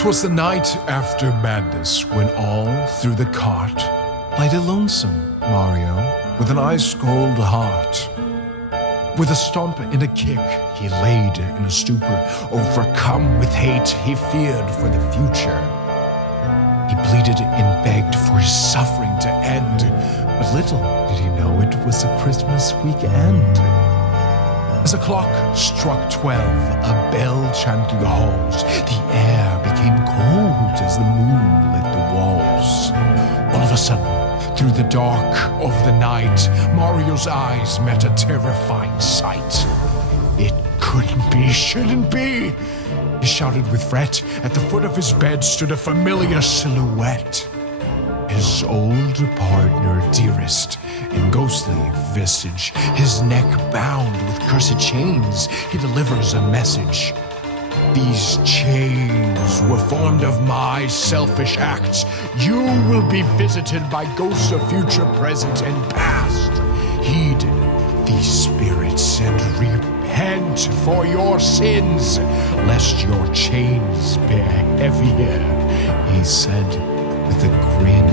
'Twas the night after madness when all through the cart lied a lonesome Mario with an ice-cold heart. With a stomp and a kick, he laid in a stupor. Overcome with hate, he feared for the future. He pleaded and begged for his suffering to end, but little did he know it was a Christmas weekend. As the clock struck 12, a bell chimed through the halls. The air became cold as the moon lit the walls. All of a sudden, through the dark of the night, Mario's eyes met a terrifying sight. It couldn't be, shouldn't be! He shouted with fret. At the foot of his bed stood a familiar silhouette. His old partner, dearest, in ghostly visage, his neck bound with cursed chains, he delivers a message. These chains were formed of my selfish acts. You will be visited by ghosts of future, present, and past. Heed these spirits and repent for your sins, lest your chains bear heavier, he said with a grin.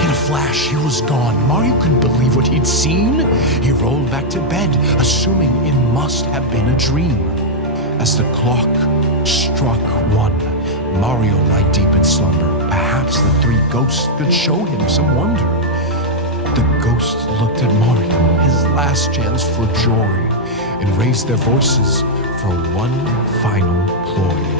In a flash, he was gone. Mario couldn't believe what he'd seen. He rolled back to bed, assuming it must have been a dream. As the clock struck 1, Mario lay deep in slumber. Perhaps the 3 ghosts could show him some wonder. The ghosts looked at Mario, his last chance for joy, and raised their voices for one final ploy.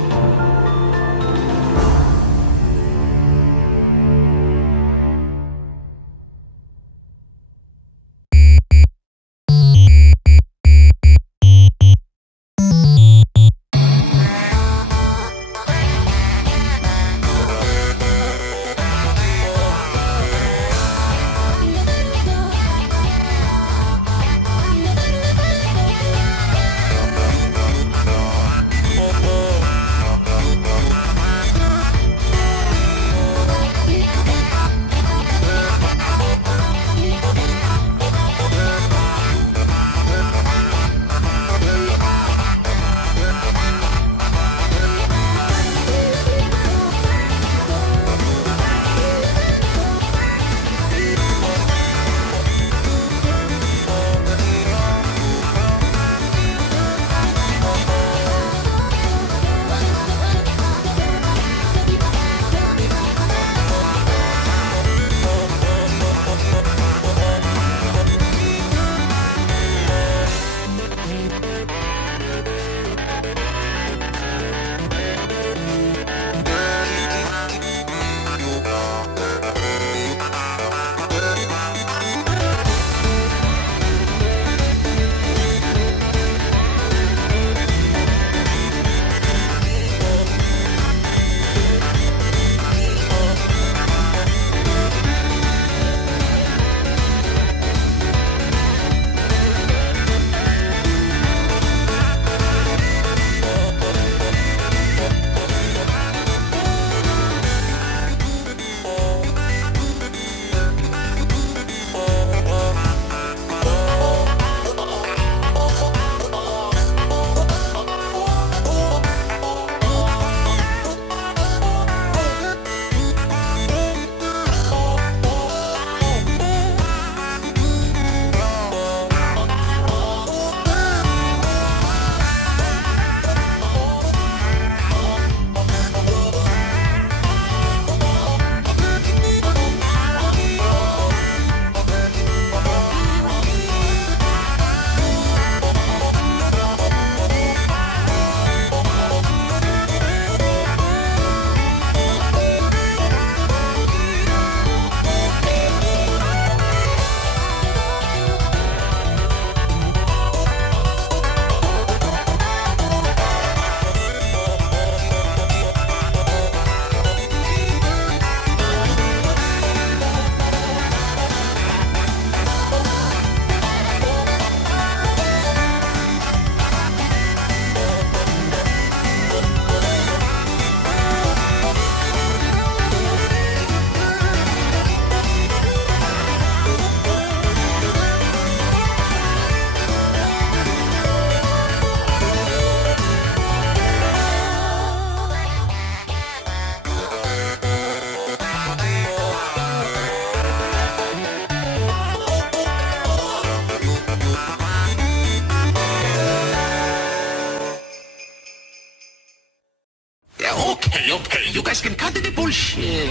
can cut the bullshit.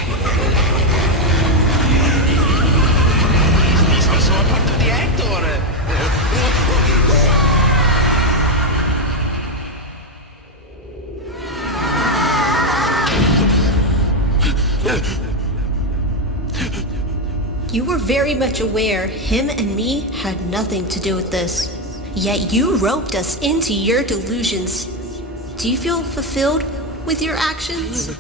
He's also a part of the actor. You were very much aware him and me had nothing to do with this. Yet you roped us into your delusions. Do you feel fulfilled with your actions?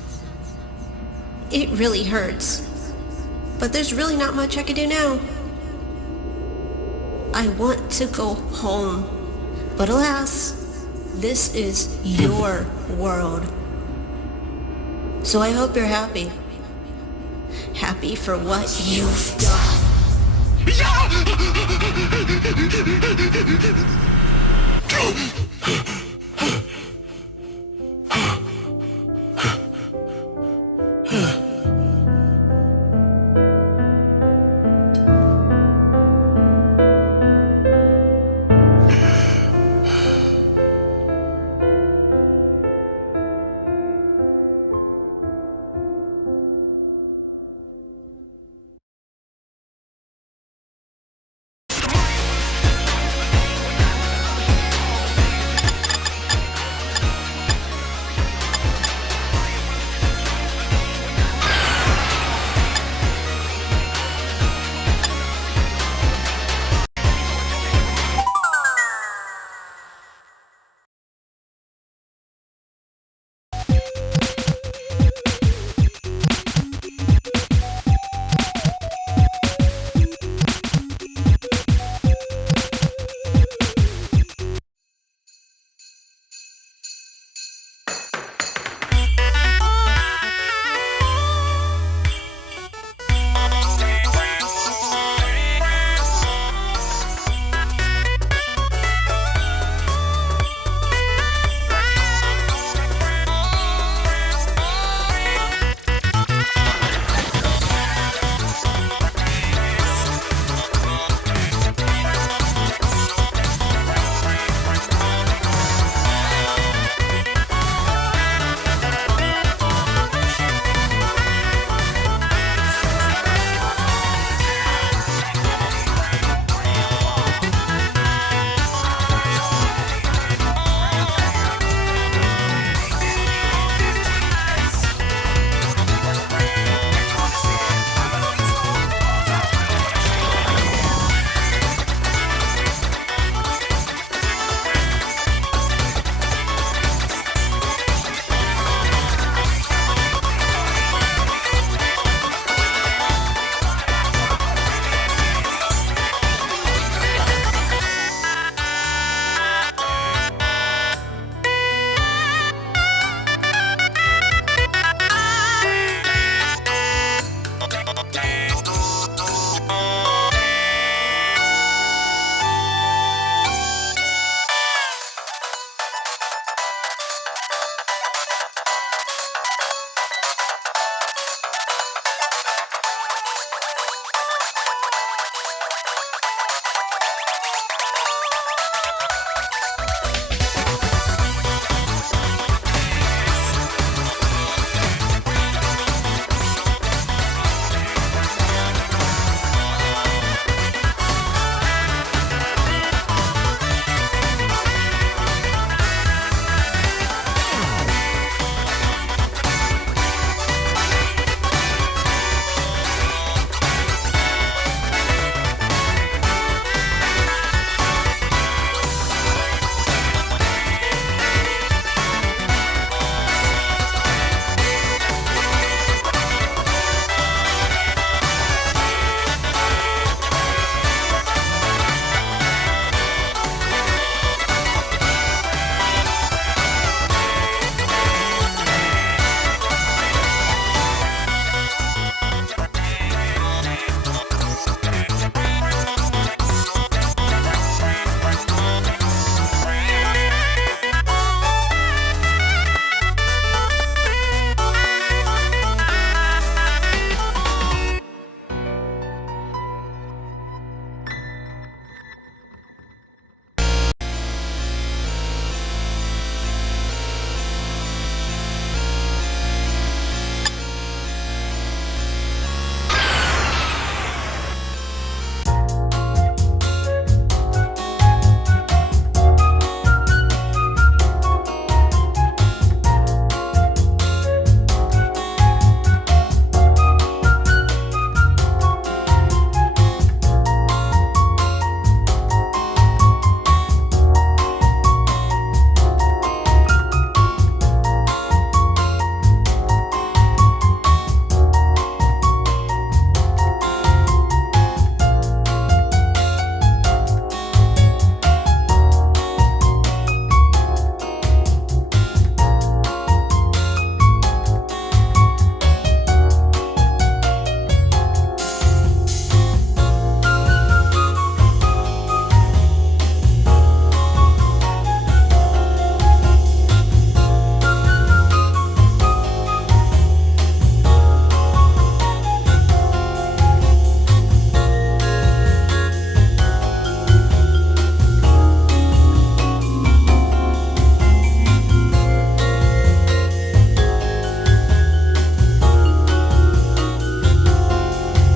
It really hurts. But there's really not much I can do now. I want to go home. But alas, this is your world. So I hope you're happy. Happy for what you've done. Yeah!